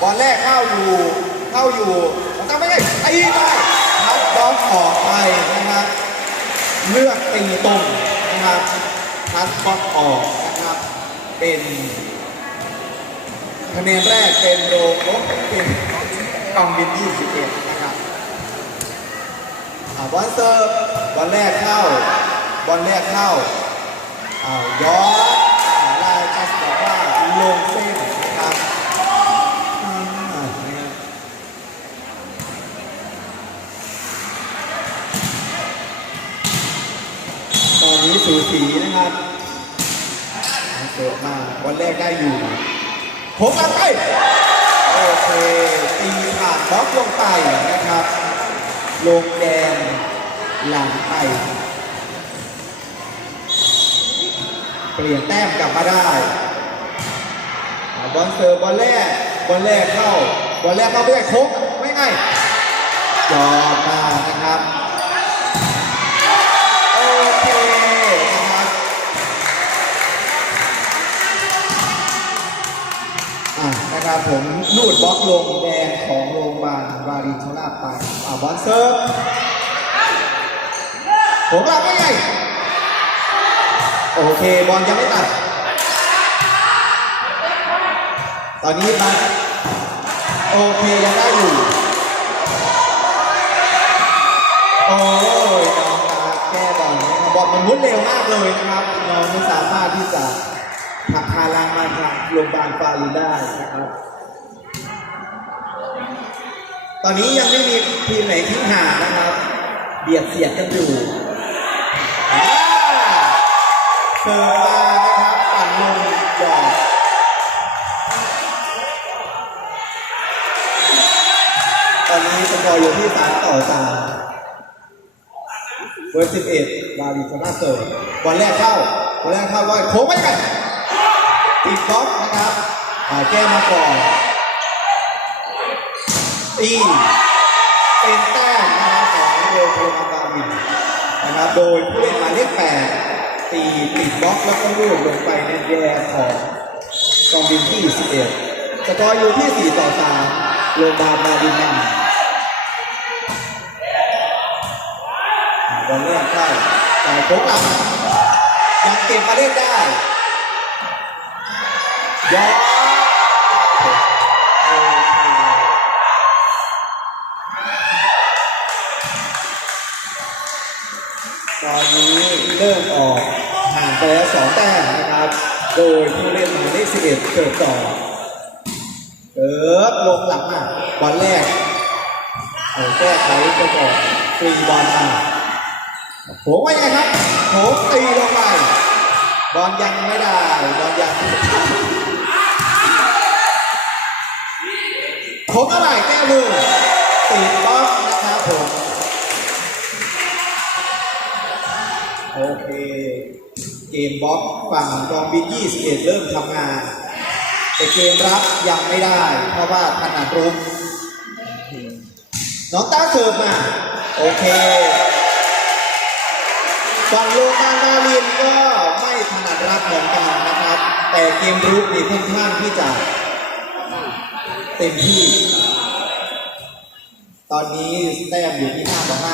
บอลแรกเข้าอยู่เข้าอยู่แล้วก็ไม่ได้ตีไปทัดบอลออกไปนะครับ เลือกตีตรงนะครับทัดบอลออกนะครับ เป็นคะแนนแรกเป็นโดโอะเป็นกองบิน21นะครับอ่าบอลเซิร์ฟบอลแรกเข้า บอลแรกเข้าอ้าวย้อนอ่าลายจัสบอกว่าลงเส้นนะครับอ่านะครับตอนนี้ สูสีนะครับเกิดมาวันแรกได้อยู่ผมรับไป โอเค ตีผ่านบล็อกลงไปนะครับ ลงแดงหลังไป เปลี่ยนแต้มกลับมาได้บอลเซิร์ฟบอลแรกบอลแรกเข้าบอลแรกเข้าไม่ได้โค้งไม่ไงยอดมา นะครับผมลูดบล็อกลงแดงของโรงพยาบาลวารินชลาไปอ่าบอลเซิร์ฟผมรับไม่ไงโอเคบอลยังไม่ตัด ตอนนี้บัสโอเคยังได้อยู่โอ้ยน้องตาแก้บอลนะบอลมันมุดเร็วมากเลยนะครับน้องไม่สามารถที่จะ หักคาลางมาทางโรงพยาบาลฟารินได้นะครับ ตอนนี้ยังไม่มีทีมไหนทิ้งห่างนะครับ เบียดเสียดกันอยู่เสิร์ฟมานะครับปั่นลงหยอดตอนนี้สกอร์อยู่ที่สามต่อสามเบอร์สิบเอ็ดวาลีชนะเสิร์ฟบอลแรกเข้าบอลแรกเข้าว่าโค้งไม่กัน ติดบล็อกนะครับแก้มาก่อนตีเป็นแต้มนะครับของโรงพยาบาลบาวินนะครับโดยผู้เล่นหมายเลขแปดตีติดบล็อกแล้วก็ลูดลงไปในแย่ของกองบินที่ 11 สกอร์อยู่ที่ 4 ต่อ 3 โรงพยาบาลมาดินนำอ่าบอลเลื่อนเข้าแต่โค้งหลังยังเก็บมาเล่นได้ ยอนโอเคตอนนี้เริ่มออกห่างไปแล้วสองแต้มนะครับ โดยผู้เล่นหมายเลข11เอ็ดเกิดต่อเกิดลงหลังอะบอลแรกโอ้แก้ไขไปก่อนฟรีบอลมาโผล่ไว้ไงครับโผล่ตีลงไปบอลยังไม่ได้บอลยัง ไม่ได้โค้งอะไรแก้มือติดบล็อกนะครับผม โอเค เกมบล็อกฝั่งกองบิน21 เริ่มทำงาน แต่เกมรับยังไม่ได้ เพราะว่าถนัดรุกน้องต้าเสิร์ฟมา โอเคฝั่งโรงงานนาวินก็ไม่ถนัดรับเหมือนกันนะครับ แต่เกมรุกนี่ค่อนข้างที่จะ เต็มที่ ตอนนี้แต้มอยู่ที่5ต่อ5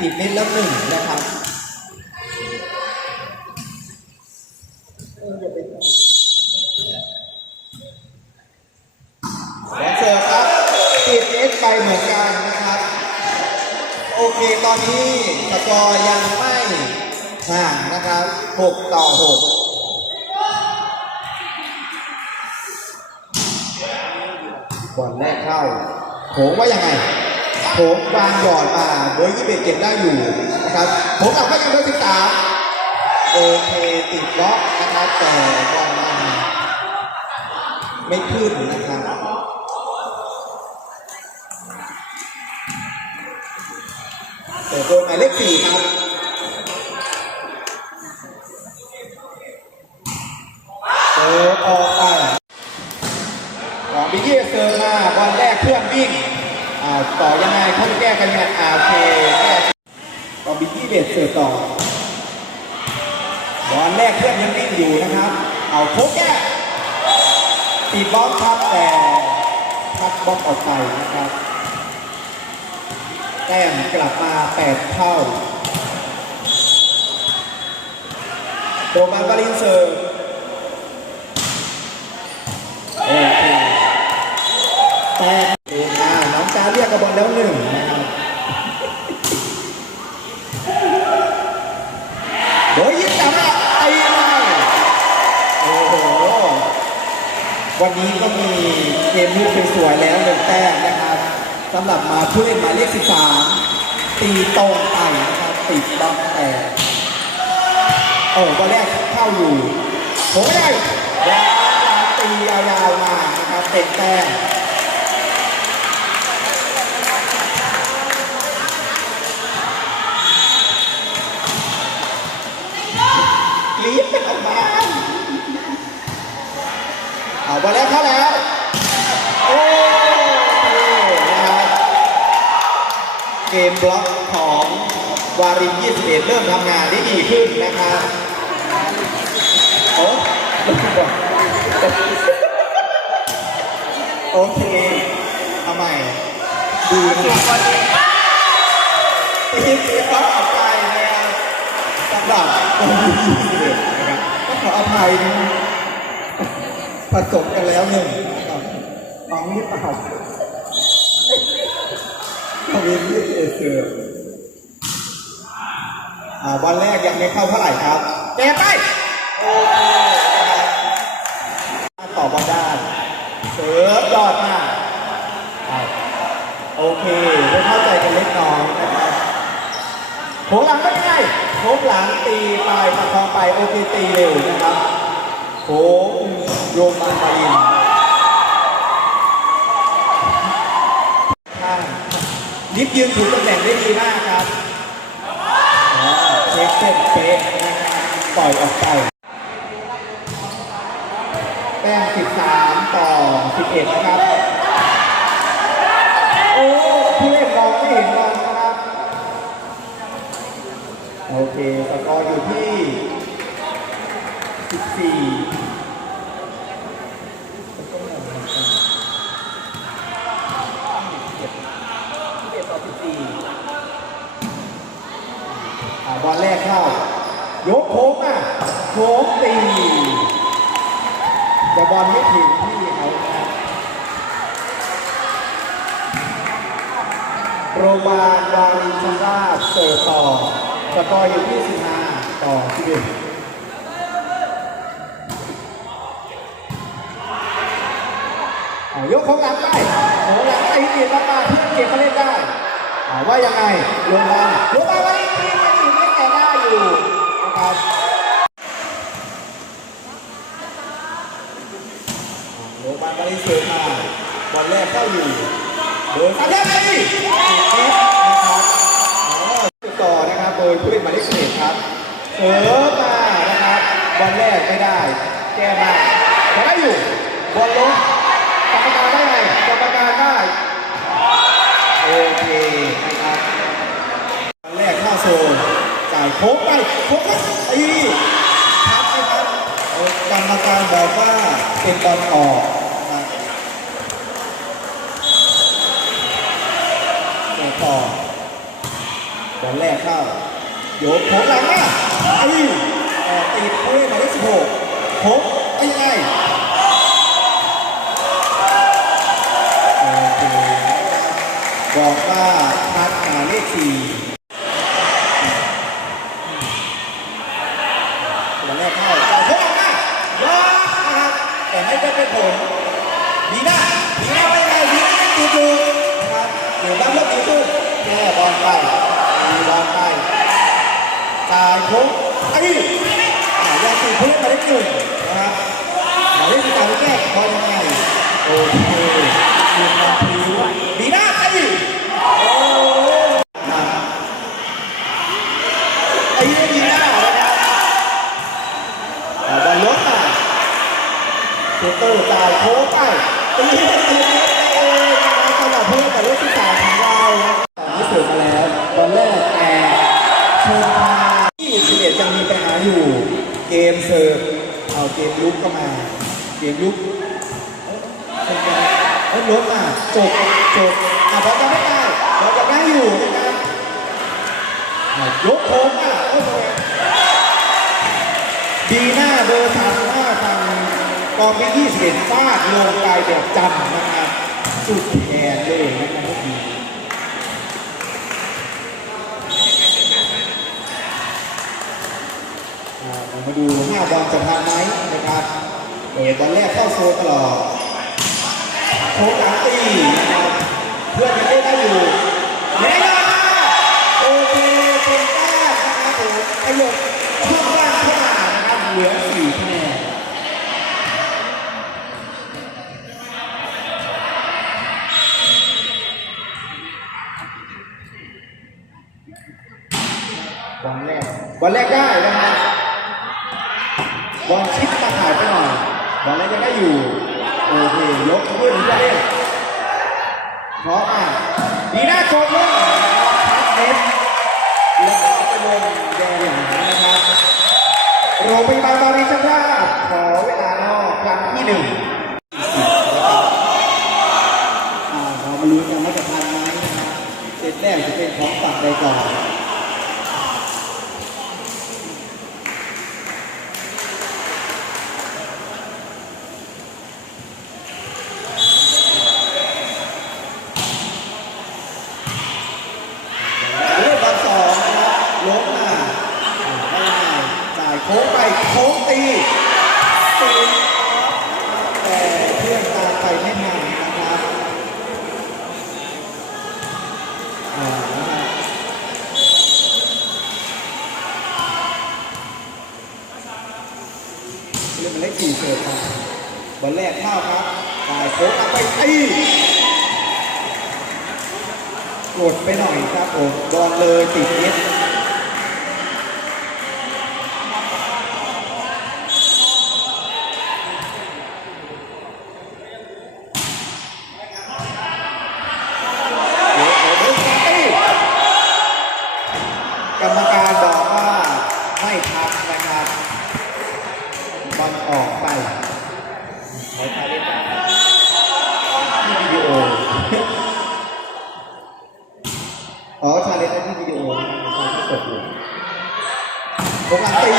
ติดเม็ดแล้วหนึ่งนะครับบอลเสิร์ครับติดเม็ดไปเหมือนกันนะครับ โอเคตอนนี้สกอร์ยังไม่ห่างนะครับ 6 ต่อ 6 อลแรกเข้าโถงว่ายังไงโถงวางหยอดมาเบอร์ยี่สิบเก็บได้อยู่นะครับผมกลับให้ยังเบอร์สิบสามโอเคติดล็อกนะครับแต่บอลมันไม่ขึ้นนะครับแต่โดนหมายเลขสี่ครับเสิร์ฟออกไป ของบิเย่เซอร์มาบอลแรกเพื่อนวิ่งอ่าต่อยังไงเขาจะแก้กันเนี่ยอ่าโอเคแก้ต่อบิเย่เด็ดเสิร์ฟต่อ บอลแรกเพื่อนยังวิ่งอยู่นะครับ เอาโค้งแก้ตีบล็อกครับแต่พัดบล็อกออกไปนะครับ แต้มกลับมาแปดเท่าโรมันวาลินเซิร์โอเคแต่ดูมาน้องการเรียกกระบอลแล้วหนึ่งนะครับโดยยิงแต่ว่าไอ้ไม่โอ้โห วันนี้ก็มีเกมลูกสวยๆแล้วหนึ่งแต้มนะครับสำหรับมาผู้เล่นหมายเลข 13 ตีตรงไปนะครับติดบล็อกแต่โอ้ก็แรกเข้าอยู่โอ้ยแล้วตียาวๆมานะครับเต็มแต้มกรี๊ดออกมา เอาบอลแรกเข้าแล้ว โอ้นะครับเกมบล็อกของวาริน21 เริ่มทำงานได้ดีขึ้นนะครับโอ้โอเคเอาใหม่ดูนะครับทีมทีมบล็อกออกไปนะครับสำหรับวาริน21นะครับต้องขออภัยนะครับ ผสมกันแล้วหนึ่งนะครับน้องหรือเปล่าเราเรียนเอเซอร์อ่าวันแรกยังไม่เข้าเท่าไหร่ครับแกไปโอเคนะครับต่อบอลได้เสิร์ฟยอดมากโอเคได้เข้าใจกันเล็กน้อยนะครับโผหลังไม่ใช่โผหลังตีไปประคองไปโอเคตีเร็วนะครับโค้ง โยมมารินข้างลิฟต์ยืนถูกตำแหน่งได้ดีมากครับอ่าเช็คเส้นเป๊ะนะครับปล่อยออกไปแต้ม13 ต่อ 11 นะครับ โอ้ผู้เล่นมองไม่เห็นบอลนะครับ โอเค สกอร์อยู่ที่ 14 อ่าบอลแรกเข้ายกโค้งอะโค้งตีแต่บอลไม่ถึงที่เขานะครับโรมานวารินชันราชเสิร์ฟต่อสกอร์อยู่ที่15ต่อ11อ่ายกของหลังได้โอ้หลังตีเกียรติมากๆที่เกียรติมาเล่นได้ว่ายังไงลงมาลงมาวันนี้ ครับลงมาบริสุทธิ์มาบอลแรกเข้าอยู่โดนสัญญาณไปดินะครับต่อนะครับโดยผู้เล่นหมายเลขสิบครับเสิร์ฟมานะครับบอลแรกไม่ได้ แก้มาได้อยู่บอลลงกรรมการได้ไงกรรมการได้โอเคนะครับตอนแรกเข้าโซน โค้งไปโค้งไปตีทับนะครับเออกรรมการบอกว่าเป็นบอลออกบแม่ต่อบอลแรกเข้าโยกโค้งหลังอะไอ้ตีผู้เล่นหมายเลขสิบหกโค้งไอ้ยังไงโอเคบอกว่าพัดหมายเลขสี่ตัวแรกเข้าจ่ายโค้งออกมายอดนะครับแต่ไม่ได้เป็น ผลดีนะดีนะไม่ไงดีนะตีดูนะครับเดี๋ยวรับเลิกตีขึ้นแก่บอลไปมีบอลไปจ่ายโค้งไอ้อ่ายังตีผู้เล่นหมายเลขหนึ่งนะครับหมายเลขสามแก้บอลยังไงโอเคยืนมาผิวดีนะไอ้โอ้อ่าไอ้เรื่องดีนะนะครับอ่าบอลลดมาเซนเตอร์จ่ายโค้งไปตีให้ตีเองนะครับสำหรับผู้เล่นหมายเลขสิบสามของเรานะตอนนี้เสิร์ฟมาแล้วบอลแรกแต่เชิญพาที่11ยังมีปัญหาอยู่ เกมเสิร์ฟเอาเกมลุกเข้ามา เกมลุกโอ้ขึ้นรถมาจบจบอะบอลจะไม่ได้บอลจะได้อยู่นะครับยกโค้งอะโอ้โห กองเป็นยี่สิบเอ็ดฟาดลงไปแบบจันนะครับสุดแขนเลยนะครับพวกนี้อ่าเรามาดูห้าบอลจะทันไหมนะครับเปิดบอลแรกเข้าโซนตลอดโค้งหลังตีนะครับเพื่อนยังเล่นได้อยู่ อลแรกได้นะครับบอลชิปมาถ่ายไปหน่อยบอลแรกยังได้อยู่โอเคยกขึ้นเพื่อเล่นพร้อมอะดีหน้าโจมลงพักเน็ตแล้วก็ไปลงแดงหลังนะครับโรงพยาบาลบาริชันท่าขอเวลานอกครั้งที่หนึ่งอ่าเรามาลุ้นกันว่าจะทันไหมนะครับเซตแรกจะเป็นของฝั่งใดก่อน เลือกบอลสองนะครับล้มมาได้จ่ายโค้งไปโค้งตีตีแต่เพื่อนตามไปไม่ทันนะครับอ่านะครับเรื่องมันเล็ก สี่เสิร์ฟครับบอลแรกเข้าครับจ่ายโค้งเอาไปตีกดไปหน่อยครับผมบอลเลยติดเน็ตกรรมการบอกว่าไม่ทันนะครับบอลออกไปขอถ่ายเล่นที่วิดีโอ อ๋อชาเลนจ์ที่วิดีโอนะครับที่กดอยู่ผมอันตี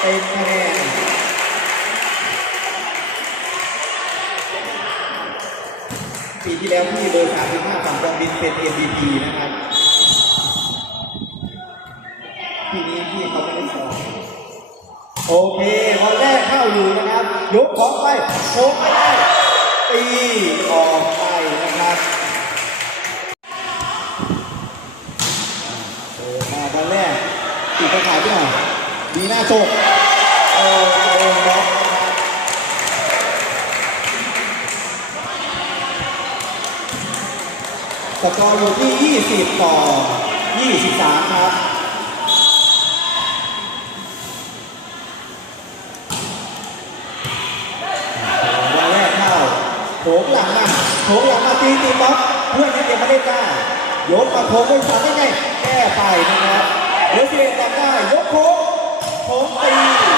เป็นคะแนน ปีที่แล้วพี่เบอร์สามสิบห้าฝั่งกองบินเป็น MVP นะครับปีนี้พี่เขาไม่ได้สอนโอเคบอลแรกเข้าอยู่นะครับ ยกของไปโค้งไปได้ตีออกไปนะครับโอ้มาบอลแรกติดตะขายไปหน่อยดีหน้าโชกโอ้โอ้บล็อกนะครับ สกอร์อยู่ที่ 20 ต่อ 23 ครับบอลแรกเข้าโถงหลังมาโถงหลังมาตีตีบล็อกเพื่อนที่เก็บมาได้กล้ายกมาโถงไปฝังได้ไง แก้ไปนะครับเหลือสิบเอ็ดจับได้ยกโค้งโค้งตี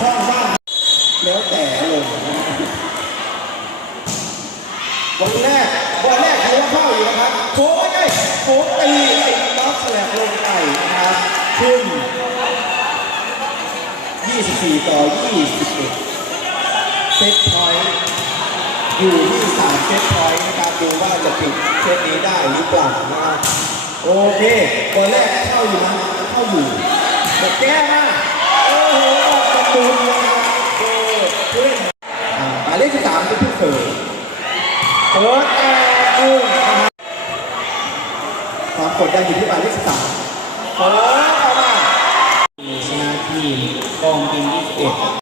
ช่องว่างแล้วแต่เลงนะครับอลแรกบอลแรกถือว่าเข้าอยู่นะครับโค้งไม่ได้โค้งตีติดล็อกแสลบลงไปนะครับขึ้น 24 ต่อ 21 เซตพอยต์อยู่ที่3เซตพอยต์นะครับดูว่าจะปิดเซตนี้ได้หรือเปล่านะครับโอเคบอลแรกเข้าอยู่นะเข้าอยู่แต่แก้มา อ่าหมายเลข13เป็นผู้เสิร์ฟเปิดแต่เออนะครับความกดดันอยู่ที่หมายเลข13เปิดออกมามีชนะทีมกองบิน21